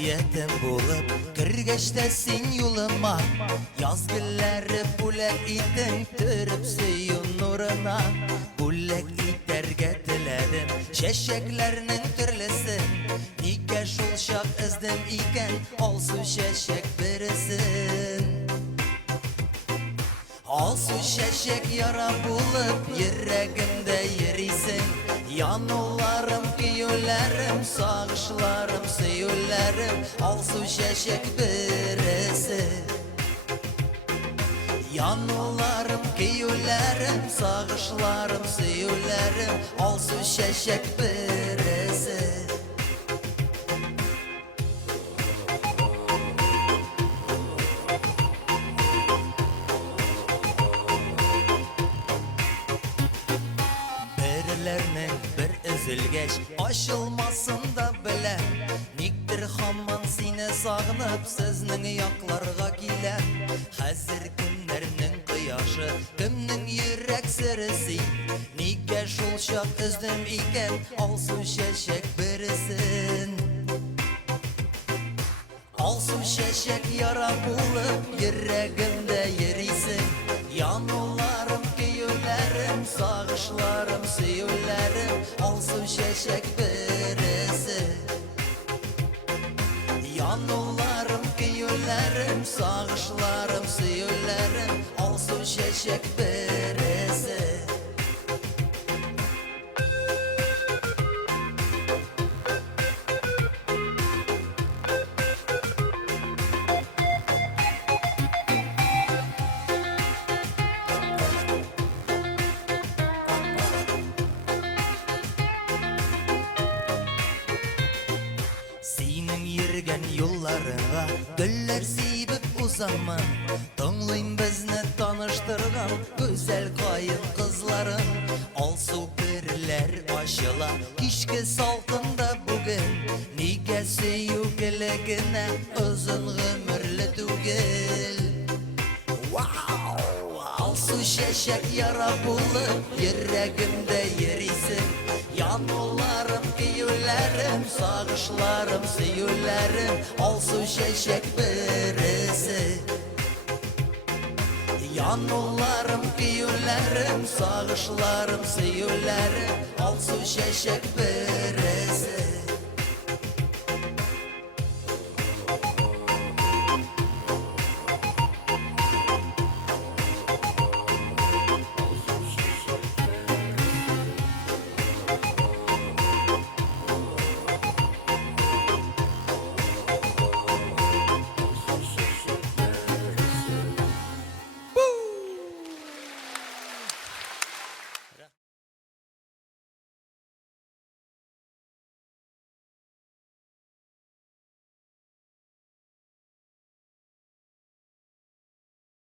niyetim bulup kirgeçtesin yoluma. Yaz günleri bulak itin törüp suyun nuruna. Bulak iterge diledim şeşeklerinin türlüsü. Nike şulşak izdim iken olsun şeşek birisin. Olsun şeşek yara bulup yüreğimde yerisin. Yanılarım, kıyılarım, sağışlarım, sıyırlarım. Olsun şeşek birisi. Yanılarım, kıyılarım, sağışlarım, sıyırlarım. Olsun şeşek birisi. Birilerinin bir üzülgeç aşılmasın da bile. Nikdir hamman seni sağınıp sizning yaklarga gelen. Hazır günlerinin kıyaşı kimning yürek sirisi. Nike şulşak izdim iken olsun şeşek birisin. Olsun şeşek yara bulup yüreğimde yerisin. Yanılarım, kıyılarım, sağışlarım, sıyırlarım. Olsun şeşek birisi. Yanılarım, kıyılarım, sağışlarım, sıyırlarım. Olsun şeşek birisi. Senin yürgen yollarına güller sibip uzanman. Tonlayım bizni tanıştırgan güzel kayın kızların. Olsu birler aşıla kişki salkında bugün. Nige sevgiligine uzun ömürlü tugil. Wow! Olsun şeşek yara bulup yüreğimde yerisin. Yanılarım, kıyılarım, sağışlarım, sıyırlarım. Olsun şeşek birisi. Yanılarım, kıyılarım, sağışlarım, sıyırlarım. Olsun şeşek birisi.